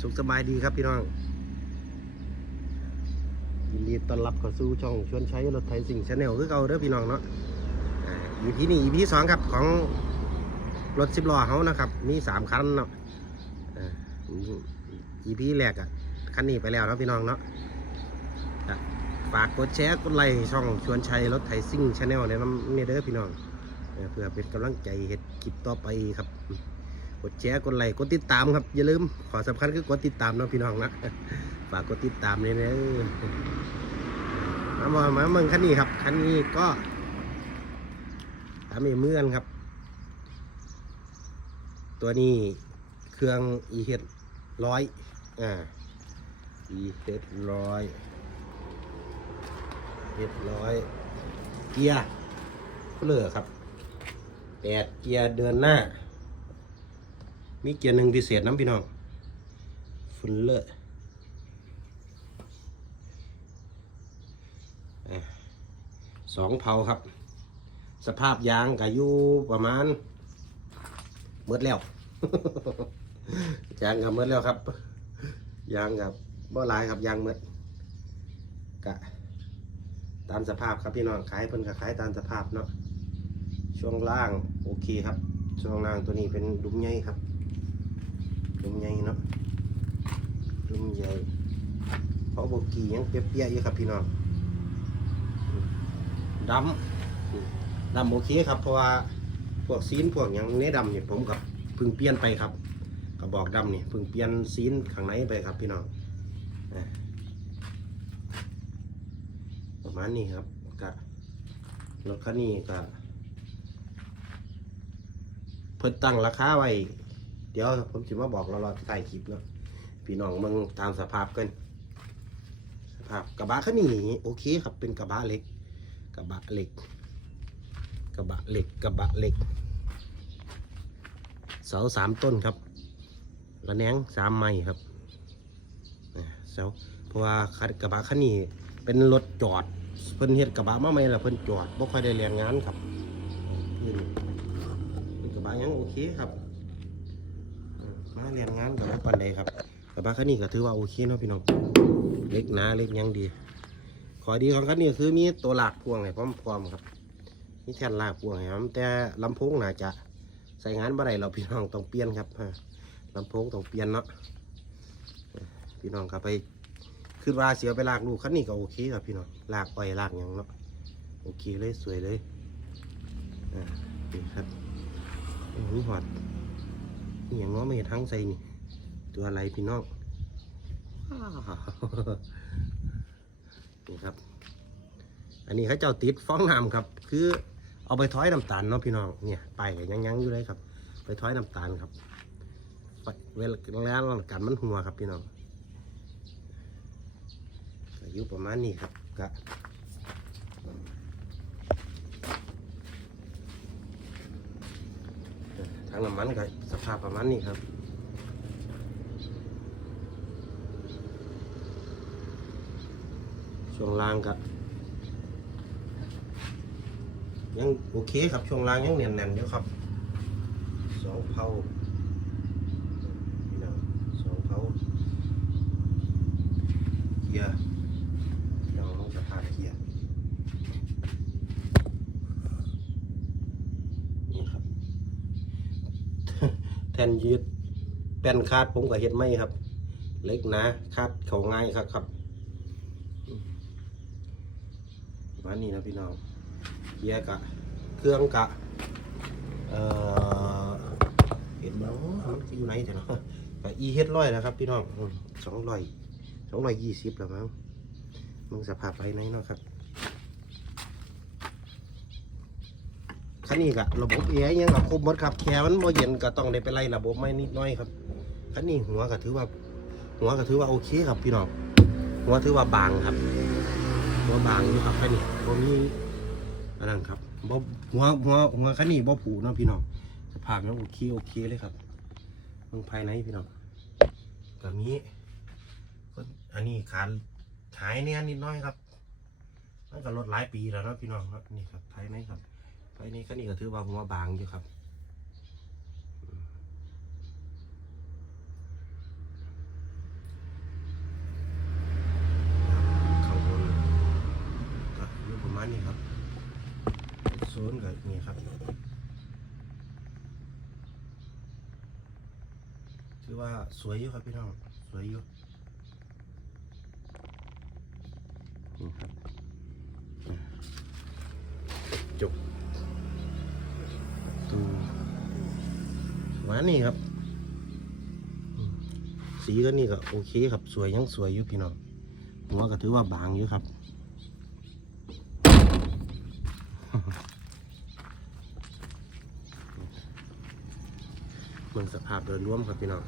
สุขสบายดีครับพี่น้อง ยินดีต้อนรับเข้าสู่ช่องชวนใช้รถไทยสิ่งชาแนลคือเก่าเด้อพี่น้องเนาะอีพีนี้อีพีสองครับของรถสิบล้อเขานะครับ มีสามคันเนาะอีพีแรกอะคันนี้ไปแล้วนะพี่น้องเนาะฝากกดแชร์กดไลค์ช่องชวนชัยรถไทยซิ่งชาแนลเนี่ยน้ำเนเด้อพี่น้องเออเพื่อเป็นกำลังใจเห็ดคลิปต่อไปครับ กดแชร์กดไลค์กดติดตามครับ อย่าลืมขอสำคัญคือกดติดตามนะพี่น้องนะฝากกดติดตามเลยนะมามามาเมืองคันนี้ครับคันนี้ก็ตามเอเมื่อนครับ ตัวนี้เครื่อง e h ร้อยอ่า e h ร้อยเรียบร้อยเกียร์เลือครับแปดเกียร์เดินหน้า มีเกียร์หนึ่งพิเศษน้ำพี่น้องฟุนเลอร์อะสองเผาครับ สภาพยางก็อยู่ประมาณเมืดแล้วยางกับเมืดแล้วครับ ยางกับบ่หลายครับยางเมืดกะตามสภาพครับพี่น้องขายเพิ่นก็ขายตามสภาพเนาะช่วงล่างโอเคครับ ช่วงล่างตัวนี้เป็นดุมใหญ่ครับ ดุมใหญ่เนาะดุมใหญ่เพราะโบกี้ยังเปียกๆอยู่ครับพี่น้องดำดำโอเคครับเพราะว่าพวกซีนพวกอย่างเนื้อดำเนี่ยผมกับเพึ่งเปลี่ยนไปครับกระบอกดำนี่เพึ่งเปลี่ยนซีนข้างในไปครับพี่น้องอะประมาณนี้ครับกะรถคันนี้กะเพิ่นตั้งราคาไว้ เดี๋ยวผมจะมาบอกเราเราถ่ายคลิปเนาะพี่น้องมึงตามสภาพกันสภาพกระบะคันนี้โอเคครับเป็นกระบะเหล็ก กระบะเหล็ก กระบะเหล็กกระบะเหล็กเสาสามต้นครับระแนงสามไม้ครับเสาเพราะว่าคันกระบะคันนี้เป็นรถจอดเพิ่นเฮ็ดกระบะมาใหม่ล้วเพิ่นจอดบ่ค่อยได้เรียนงานครับเป็นกระบะยังโอเคครับ มาเรียนงานกับปันใดครับแต่บ้านคันนี้ก็ถือว่าโอเคเนาะพี่น้องเล็กหนาเล็กยังดี ขอดีของคันนี้คือมีตัวหลากพ่วงให้พร้อมๆครับมีแท่นลากพ่วงให้ครับแต่ลำโพงน่าจะใส่งานบ่ได้เราพี่น้องต้องเปลี่ยนครับลำโพงต้องเปลี่ยนเนาะพี่น้องก็ไปคือว่าเสียไปลากลูกคันนี้ก็โอเคครับพี่น้องลากอ้อยลากหยังเนาะโอเคเลยสวยเลยอ่านี่ครับโอ้โหหอด นี่อย่างง้อไม่เห็นทั้งใส่นี่ ตัวอะไรพี่น้องนี่ครับ อันนี้เขาเจ้าติดฟ้องน้ำครับ คือเอาไปท้อยน้ำตาลเนาะพี่น้อง เนี่ยไปยังยังอยู่เลยครับ ไปท้อยน้ำตาลครับ เวลาแล้วกันมันหัวครับพี่น้องอายุประมาณนี้ครับกะ ทางน้ำมันก็สภาพประมาณนี้ครับช่วงล่างก็ยังโอเคครับช่วงล่างยังแน่นๆอยู่ครับสองเผาสองเผาเกียร์ลองลงสภาพเกียร์นี่ครับ แทนยืดแป้นคาดผมก็เห็ดไม่ครับ เล็กนะคาดเขาง่ายครับครับมานี้นะพี่น้องเกียร์กะ เครื่องกะเอ่อเห็นบ้งมันอยู่ไหนแต่เนาะกะอีเฮ็ดร้อยนะครับ พี่น้องสองร้อยสองร้อยยี่สิบแล้วมั้งมึงสภาพไปไหนเนาะครับ คันนี้กะระบบเอไยังกับครบหมดครับ แค่มันโมเย็นก็ต้องได้ไปไล่ระบบไม่นิดน้อยครับคันนี้หัวก็ถือว่า หัวก็ถือว่าโอเคครับพี่น้องหัวถือว่าบางครับหัวบางอยู่ครับคันนี้บ่มีอันนั้นครับบ่หัวหัวหัวคันนี้บ่ผูเนาะพี่น้องสภาพยังโอเคโอเคเลยครับเมืองภายในพี่น้องก็มีอันนี้ขาดหายเนี่ยนิดน้อยครับมันก็ลดหลายปีแล้วเนาะพี่น้องนี่ครับภายในครับ ไปนี้ก็นี่ก็ถือว่าผมว่าบางอยู่ครับข้างบนก็อยู่ประมาณนี้ครับโซนก็นี่ครับถือว่าสวยอยู่ครับพี่น้องสวยอยู่ ตูหวานี่ครับ สีก็นี่ก็โอเคครับ สวยยังสวยอยู่พี่น้องหัวก็ถือว่าบางอยู่ครับเมืองสภาพโดยรวมครับพี่น้อง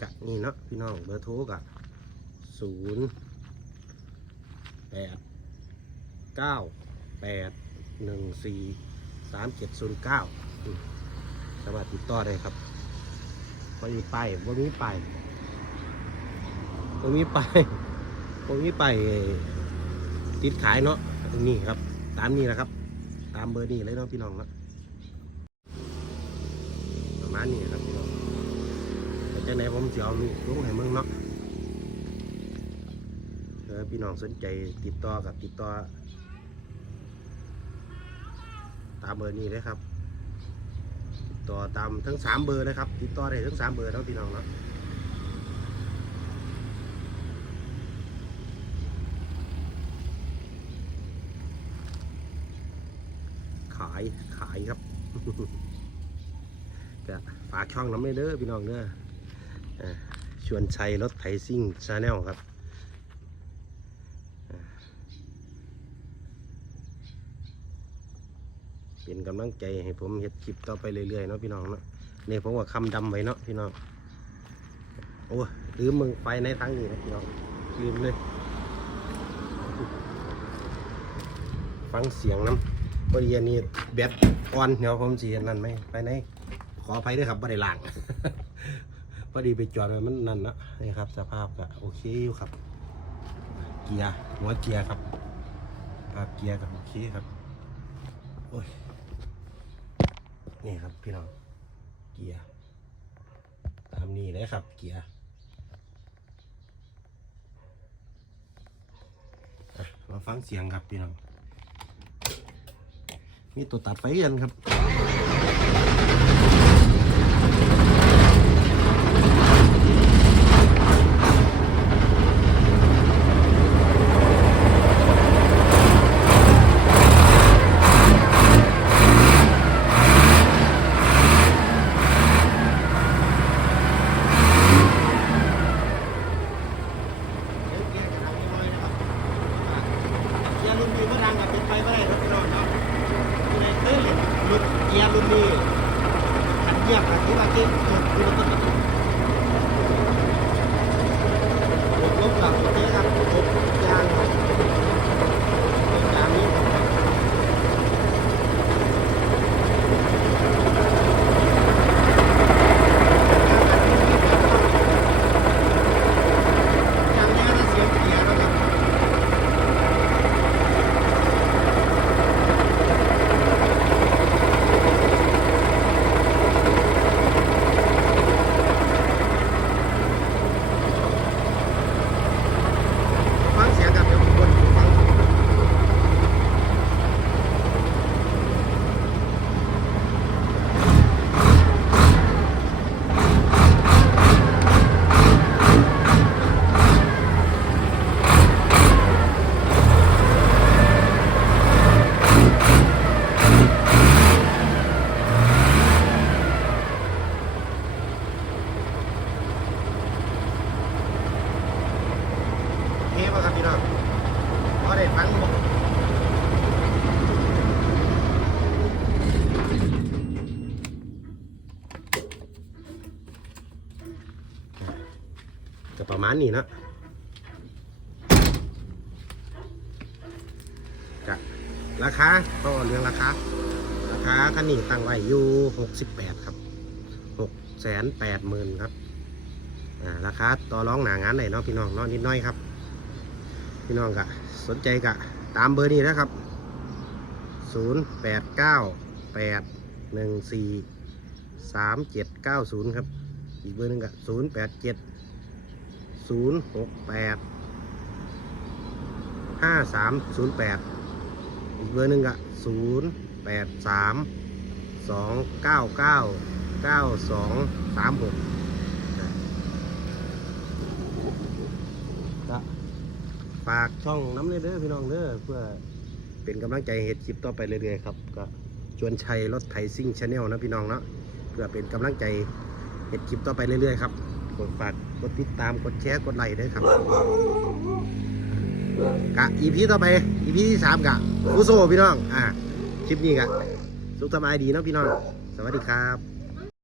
กะนี่เนาะพี่น้องเบอร์โทรกะ ศูนย์แปดเก้าแปดหนึ่งสี่สามเจ็ดศูนย์เก้าสามารถติดต่อได้ครับพอมีไปว่ามีไปว่ามีไปว่ามีไปติดขายเนาะนี่ครับ ตามนี้แหละครับ ตามเบอร์นี้เลยเนาะพี่น้องนะประมาณนี้ครับพี่น้องแต่จังไหนผมจะเอาลูกลงให้มึงเนาะ อพี่น้องสนใจติดต่อกับติดต่อ ตามเบอร์นี้เลยครับ ติดต่อตามทั้งสามเบอร์เลยครับ ติดต่อได้ทั้งสามเบอร์แล้วพี่น้องเนาะขายขายครับก็ฝากช่องน้ำเลยเด้อพี่น้องเด้อเอ่อชวนชัยรถไถซิ่งชาแนลครับเอ่อเป็น กำลังใจให้ผมเฮ็ดคลิปต่อไปเรื่อยๆเนาะพี่น้องเนาะเนี่ยผมว่าคำดำไว้เนาะพี่น้องโอ้ลืมมึงไฟในทั้งนี้นะพี่น้องลืมเลย ฟังเสียงน้ำพอดีอันนี้แบตอ่อนเดี๋ยวผมสีนั่นไหมไปไหนขออภัยด้วยครับไม่ได้ล้าง พอดีไปจอดไว้มันนั่นนะนี่ครับ สภาพก็โอเคอยู่ครับ เกียร์หัวเกียร์ครับภาพเกียร์กับโอเคครับโอ้ย นี่ครับพี่น้องเกียร์ตามนี้เลยครับ เกียร์มาฟังเสียงครับพี่น้องมีตัวตัดไฟกันครับ นี้นะกะราคาก็เรื่องราคาราคาคันนี้ตั้งไว้อยู่หกสิบแปดครับหกแสนแปดหมื่นครับราคาต่อรองหนางานไหนเนาะพี่น้องเนาะนิดน้อยครับ พี่น้องกะสนใจกะตามเบอร์นี้นะครับ0 8 9 8 1 4 3 7 9 0ครับ อีกเบอร์หนึงกะ0 8 7 ศูนย์หกแปดห้าสามศูนย์แปดอีกเบอร์หนึ่งก็ศูนย์แปดสามสองเก้าเก้าเก้าสองสามหกฝากช่องน้ำเลยเด้อพี่น้องเด้อเพื่อเป็นกำลังใจให้เฮ็ดคลิปต่อไปเรื่อยๆครับก็ชวนชัยรถไถซิ่งชาแนลนะพี่น้องเนาะเพื่อเป็นกำลังใจเฮ็ดคลิปต่อไปเรื่อยๆครับกดฝาก กดติดตามกดแชร์กดไลค์ด้วยครับกะอีพีต่อไปอีพีที่สามกะฟูโซพี่น้อง อ่าคลิปนี้กะสุขสบายดีเนาะพี่น้อง สวัสดีครับ